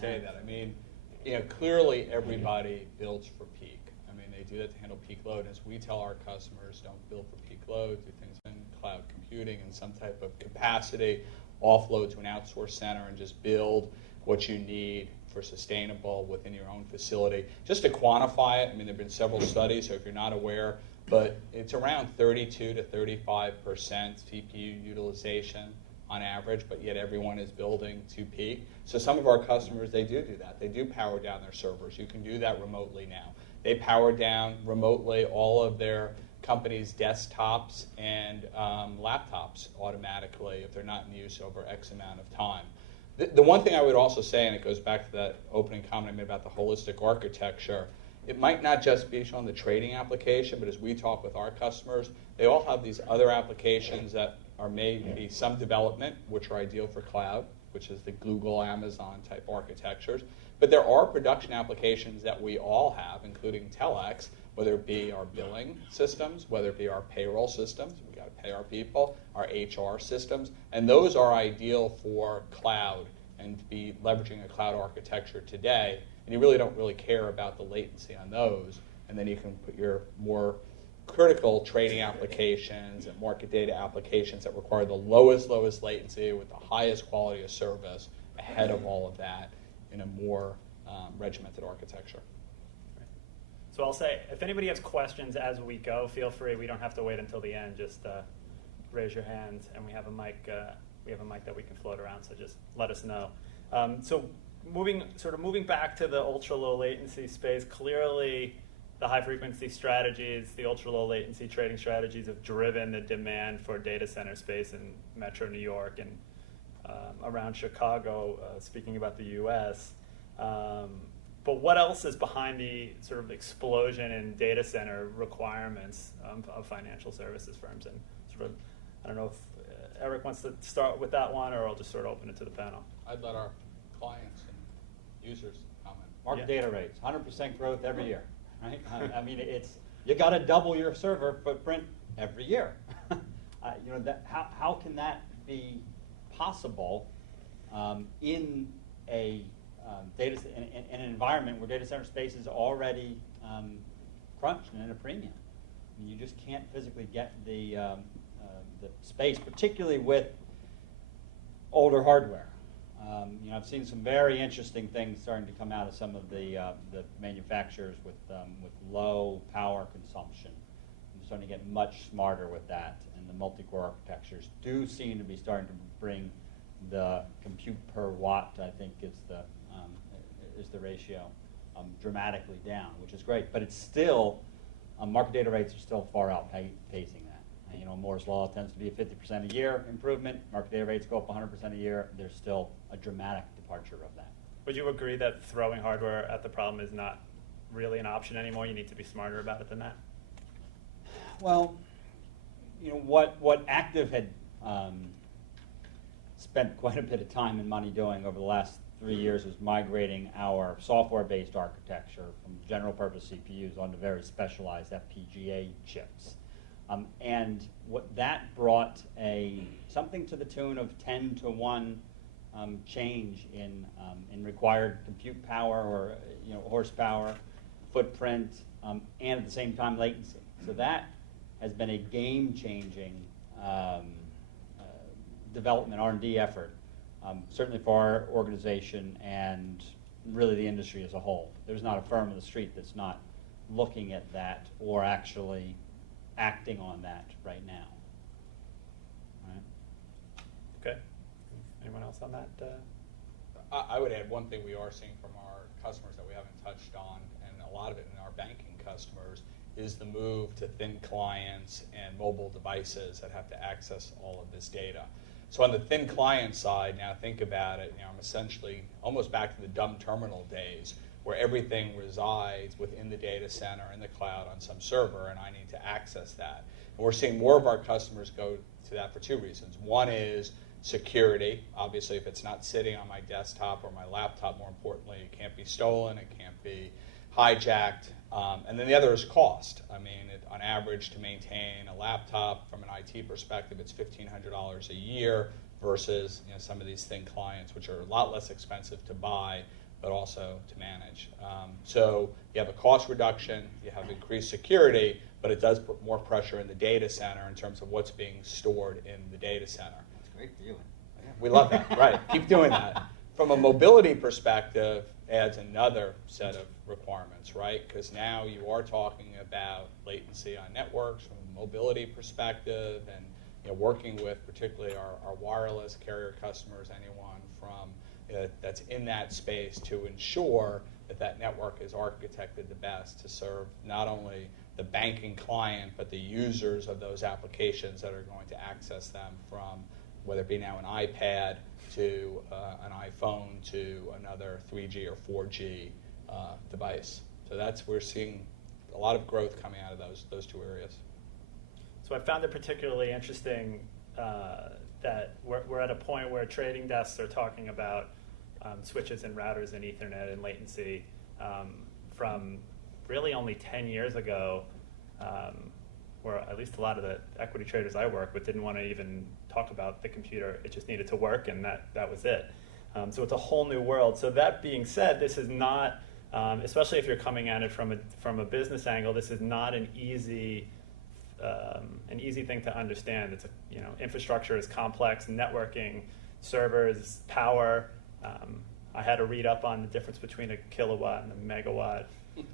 say that. I mean, clearly everybody builds for peak. I mean, they do that to handle peak load. As we tell our customers, don't build for peak load, do things in cloud computing and some type of capacity, offload to an outsourced center, and just build what you need for sustainable within your own facility. Just to quantify it, I mean, there have been several studies, so if you're not aware, but it's around 32 to 35% CPU utilization on average, but yet everyone is building to peak. So some of our customers, they do that. They do power down their servers. You can do that remotely now. They power down remotely all of their company's desktops and laptops automatically if they're not in use over X amount of time. The one thing I would also say, and it goes back to that opening comment I made about the holistic architecture, it might not just be on the trading application, but as we talk with our customers, they all have these other applications that are maybe some development, which are ideal for cloud, which is the Google, Amazon type architectures. But there are production applications that we all have, including Telex, whether it be our billing systems, whether it be our payroll systems, we got to pay our people, our HR systems, and those are ideal for cloud and to be leveraging a cloud architecture today. And you really don't really care about the latency on those, and then you can put your more critical trading applications and market data applications that require the lowest latency with the highest quality of service ahead of all of that in a more regimented architecture. So I'll say, if anybody has questions as we go, feel free. We don't have to wait until the end. Just raise your hands, and we have a mic. We have a mic that we can float around. So just let us know. So moving back to the ultra low latency space, clearly the high frequency strategies, the ultra low latency trading strategies have driven the demand for data center space in Metro New York and around Chicago. Speaking about the U.S. But what else is behind the sort of explosion in data center requirements of financial services firms? And sort of, I don't know if Eric wants to start with that one, or I'll just sort of open it to the panel. I'd let our clients and users comment. Market data rates, 100% growth every year, right? I mean, you got to double your server footprint every year. How can that be possible in a in an environment where data center space is already crunched and in a premium? I mean, you just can't physically get the space, particularly with older hardware. I've seen some very interesting things starting to come out of some of the manufacturers with low power consumption. They're starting to get much smarter with that, and the multi-core architectures do seem to be starting to bring the compute per watt, I think, is the ratio, dramatically down, which is great. But it's still, market data rates are still far outpacing that. And, Moore's Law tends to be a 50% a year improvement. Market data rates go up 100% a year. There's still a dramatic departure of that. Would you agree that throwing hardware at the problem is not really an option anymore? You need to be smarter about it than that? Well, what Active had spent quite a bit of time and money doing over the last 3 years was migrating our software-based architecture from general-purpose CPUs onto very specialized FPGA chips. And what that brought something to the tune of 10 to 1 change in required compute power or horsepower, footprint, and at the same time latency. So that has been a game-changing development R&D effort, certainly for our organization and really the industry as a whole. There's not a firm in the street that's not looking at that or actually acting on that right now. Right? Okay. Anyone else on that? I would add one thing we are seeing from our customers that we haven't touched on, and a lot of it in our banking customers, is the move to thin clients and mobile devices that have to access all of this data. So on the thin client side, now think about it, I'm essentially almost back to the dumb terminal days where everything resides within the data center in the cloud on some server, and I need to access that. And we're seeing more of our customers go to that for two reasons. One is security. Obviously, if it's not sitting on my desktop or my laptop, more importantly, it can't be stolen, it can't be hijacked. And then the other is cost. I mean, on average, to maintain a laptop from an IT perspective, it's $1,500 a year versus some of these thin clients, which are a lot less expensive to buy but also to manage. So you have a cost reduction, you have increased security, but it does put more pressure in the data center in terms of what's being stored in the data center. That's great viewing. We love that, right? Keep doing that. From a mobility perspective, adds another set of requirements, right? Because now you are talking about latency on networks from a mobility perspective, and working with particularly our wireless carrier customers, anyone from that's in that space to ensure that that network is architected the best to serve not only the banking client, but the users of those applications that are going to access them from whether it be now an iPad to an iPhone to another 3G or 4G device. So we're seeing a lot of growth coming out of those two areas. So I found it particularly interesting that we're at a point where trading desks are talking about switches and routers and Ethernet and latency from really only 10 years ago, where at least a lot of the equity traders I work with didn't want to even talk about the computer. It just needed to work, and that was it. So it's a whole new world. So that being said, this is not, especially if you're coming at it from a business angle, this is not an easy thing to understand. It's infrastructure is complex, networking, servers, power. I had to read up on the difference between a kilowatt and a megawatt,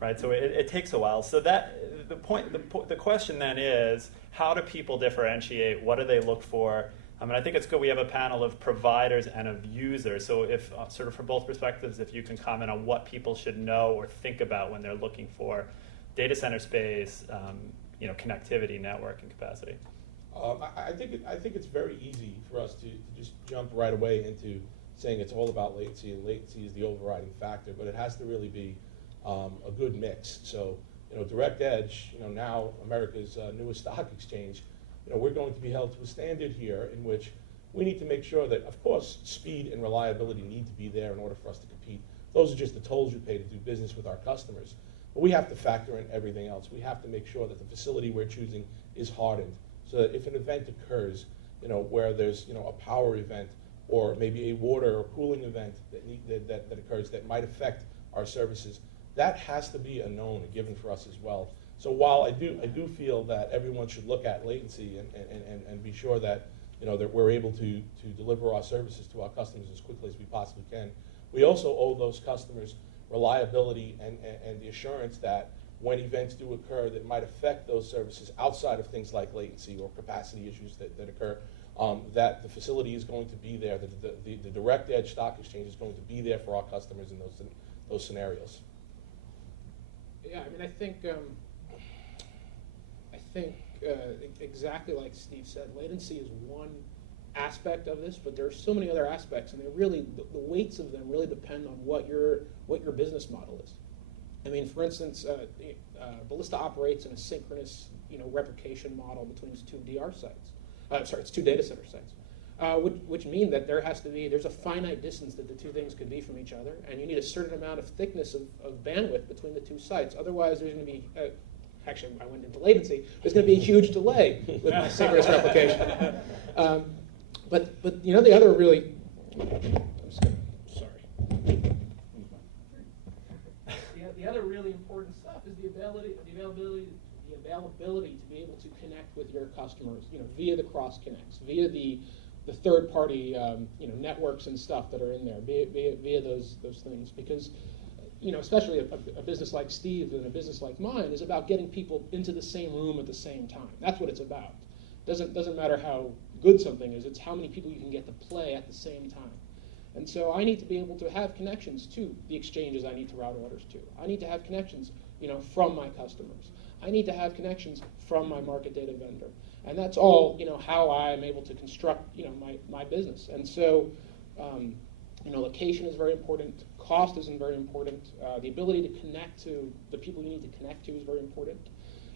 right? So it takes a while. So the question then is, how do people differentiate? What do they look for? I think it's good we have a panel of providers and of users. So if sort of from both perspectives, if you can comment on what people should know or think about when they're looking for data center space, connectivity, networking capacity. I think it's very easy for us to just jump right away into saying it's all about latency, and latency is the overriding factor, but it has to really be a good mix. So, Direct Edge, now America's newest stock exchange, we're going to be held to a standard here in which we need to make sure that, of course, speed and reliability need to be there in order for us to compete. Those are just the tolls you pay to do business with our customers. But we have to factor in everything else. We have to make sure that the facility we're choosing is hardened, so that if an event occurs, where there's a power event or maybe a water or cooling event that occurs that might affect our services, that has to be a known and given for us as well. So while I do feel that everyone should look at latency and be sure that that we're able to deliver our services to our customers as quickly as we possibly can, we also owe those customers reliability and the assurance that when events do occur that might affect those services outside of things like latency or capacity issues that occur, that the facility is going to be there, that the Direct Edge Stock Exchange is going to be there for our customers in those scenarios. Yeah, I think exactly like Steve said, latency is one aspect of this, but there are so many other aspects, and the weights of them really depend on what your business model is. For instance, Ballista operates in a synchronous replication model between its two DR sites. It's two data center sites, which mean that there's a finite distance that the two things could be from each other, and you need a certain amount of thickness of bandwidth between the two sites. Otherwise, there's going to be actually, I went into latency. There's going to be a huge delay with my synchronous replication. But the other really, I'm just going to, sorry. The other really important stuff is the availability to be able to connect with your customers, via the cross connects, via the third-party, networks and stuff that are in there, via those things, because, especially a business like Steve and a business like mine is about getting people into the same room at the same time. That's what it's about. Doesn't matter how good something is, it's how many people you can get to play at the same time. And so I need to be able to have connections to the exchanges I need to route orders to. I need to have connections, from my customers. I need to have connections from my market data vendor. And that's all, how I'm able to construct, my business. And so, location is very important. Cost is very important. The ability to connect to the people you need to connect to is very important.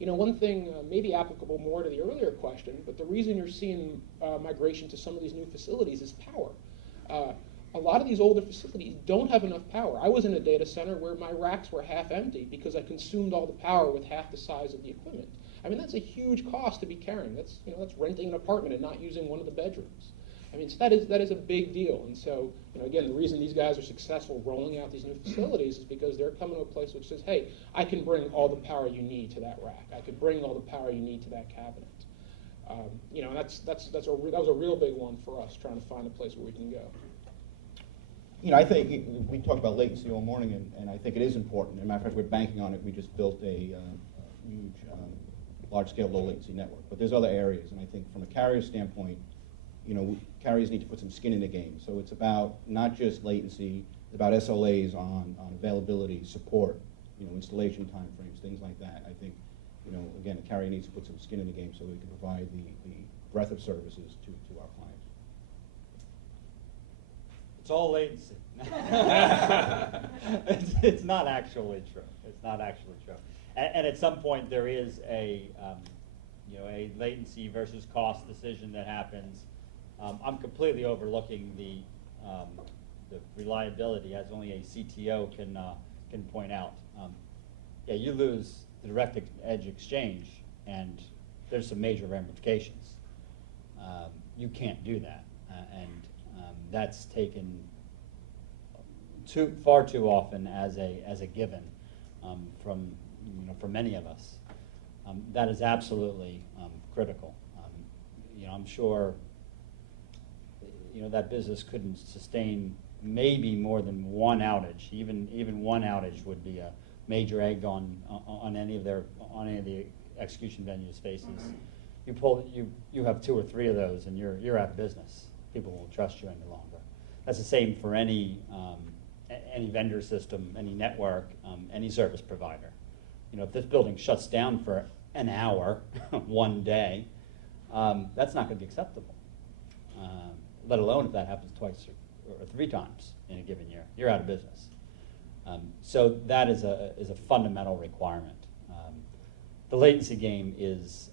One thing maybe applicable more to the earlier question, but the reason you're seeing migration to some of these new facilities is power. A lot of these older facilities don't have enough power. I was in a data center where my racks were half empty because I consumed all the power with half the size of the equipment. That's a huge cost to be carrying. That's renting an apartment and not using one of the bedrooms. I mean, so that is a big deal. And so, again, the reason these guys are successful rolling out these new facilities is because they're coming to a place which says, hey, I can bring all the power you need to that rack. I can bring all the power you need to that cabinet. And that was a real big one for us, trying to find a place where we can go. I think we talked about latency all morning, and I think it is important. As a matter of fact, we're banking on it. We just built a huge, large-scale low-latency network. But there's other areas, and I think from a carrier standpoint, carriers need to put some skin in the game. So it's about not just latency, it's about SLAs on availability, support, installation timeframes, things like that. I think, again, a carrier needs to put some skin in the game so we can provide the breadth of services to our clients. It's all latency. it's not actually true. It's not actually true. And at some point there is a latency versus cost decision that happens. I'm completely overlooking the reliability, as only a CTO can point out. You lose the direct edge exchange, and there's some major ramifications. You can't do that, and that's taken far too often as a given from many of us. That is absolutely critical. I'm sure that business couldn't sustain maybe more than one outage. Even one outage would be a major egg on any of the execution venues' faces. You have 2 or 3 of those, and you're out of business. People won't trust you any longer. That's the same for any vendor system, any network, any service provider. If this building shuts down for an hour, one day, that's not going to be acceptable. Let alone if that happens twice or 3 times in a given year, you're out of business. So that is a fundamental requirement. The latency game is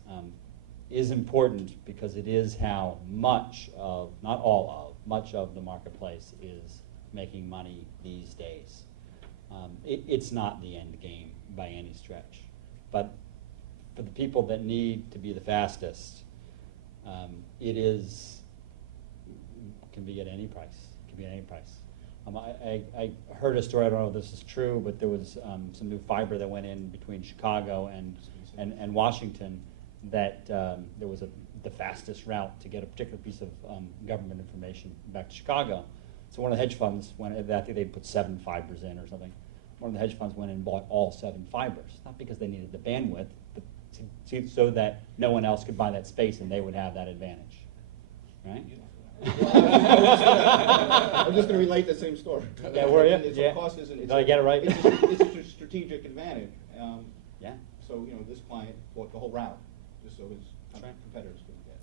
important because it is how much of, not all of, much of the marketplace is making money these days. It's not the end game by any stretch, but for the people that need to be the fastest, can be at any price. Can be at any price. I heard a story. I don't know if this is true, but there was some new fiber that went in between Chicago and Washington. That there was the fastest route to get a particular piece of government information back to Chicago. So one of the hedge funds went. I think they put 7 fibers in or something. One of the hedge funds went in and bought all 7 fibers, not because they needed the bandwidth, but so that no one else could buy that space and they would have that advantage, right? I'm just going to relate the same story. Yeah, were you? It's Yeah. Cost isn't, Did I get it right? It's a strategic advantage. Yeah. So this client bought the whole route just so his That's right. competitors couldn't get it.